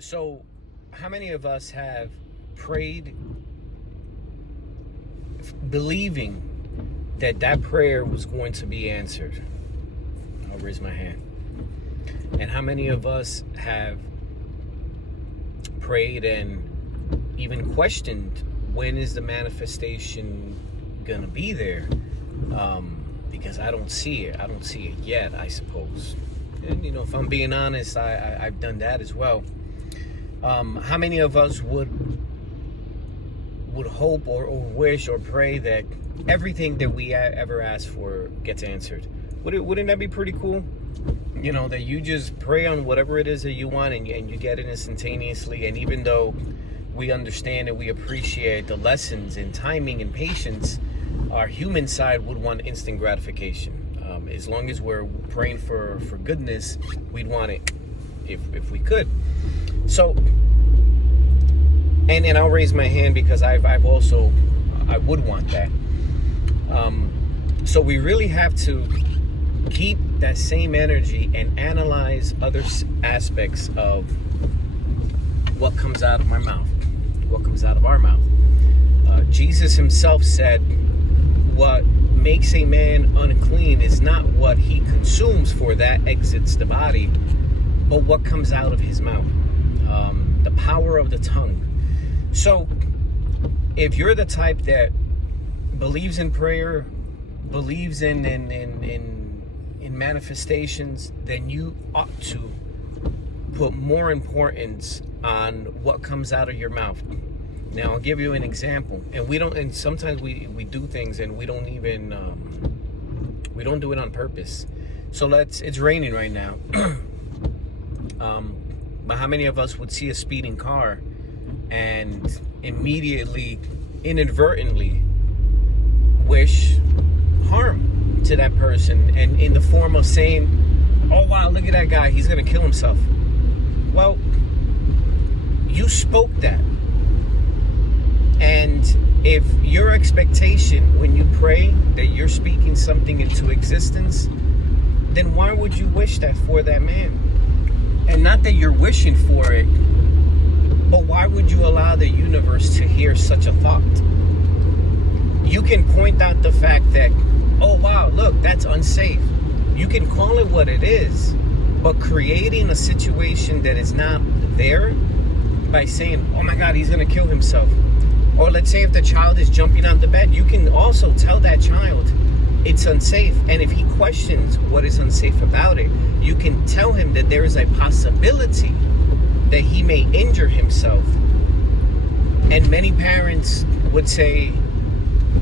So, how many of us have prayed believing that that prayer was going to be answered? I'll raise my hand. And how many of us have prayed and even questioned, when is the manifestation gonna be there? Because I don't see it. I don't see it yet, I suppose. And if I'm being honest, I've done that as well. How many of us would hope or wish or pray that everything that we ever ask for gets answered? Wouldn't that be pretty cool? That you just pray on whatever it is that you want and you get it instantaneously. And even though we understand and we appreciate the lessons in timing and patience, our human side would want instant gratification. As long as we're praying for goodness, we'd want it if we could. So, and I'll raise my hand because I would want that. So we really have to keep that same energy and analyze other aspects of what comes out of my mouth, what comes out of our mouth. Jesus himself said, what makes a man unclean is not what he consumes, for that exits the body, but what comes out of his mouth, the power of the tongue. So if you're the type that believes in prayer, believes in manifestations, then you ought to put more importance on what comes out of your mouth. Now, I'll give you an example. And sometimes we do things and we don't even we don't do it on purpose. So it's raining right now. But how many of us would see a speeding car and immediately, inadvertently wish harm to that person, and in the form of saying, oh wow, look at that guy, he's gonna kill himself? Well, you spoke that. And if your expectation when you pray that you're speaking something into existence, then why would you wish that for that man? And not that you're wishing for it, but why would you allow the universe to hear such a thought? You can point out the fact that, oh wow, look, that's unsafe. You can call it what it is, but creating a situation that is not there by saying, oh my God, he's gonna kill himself. Or let's say if the child is jumping on the bed, you can also tell that child it's unsafe. And if he questions what is unsafe about it, you can tell him that there is a possibility that he may injure himself. And many parents would say,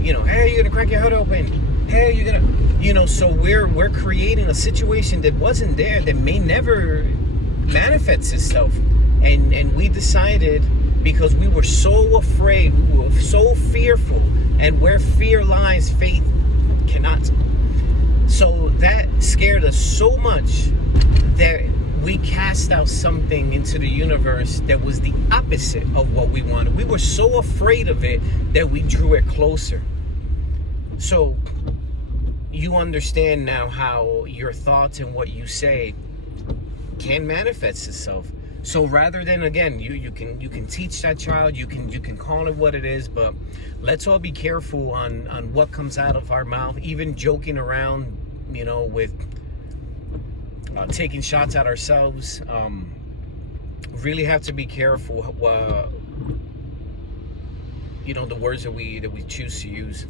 hey, you're gonna crack your head open. Hey, you're gonna, so we're creating a situation that wasn't there, that may never manifest itself. And we decided, because we were so afraid, we were so fearful, and where fear lies, faith cannot. So that scared us so much that we cast out something into the universe that was the opposite of what we wanted. We were so afraid of it that we drew it closer. So you understand now how your thoughts and what you say can manifest itself. So rather than, again, you can teach that child, you can call it what it is, but let's all be careful on what comes out of our mouth. Even joking around, with taking shots at ourselves. Really have to be careful. The words that we choose to use.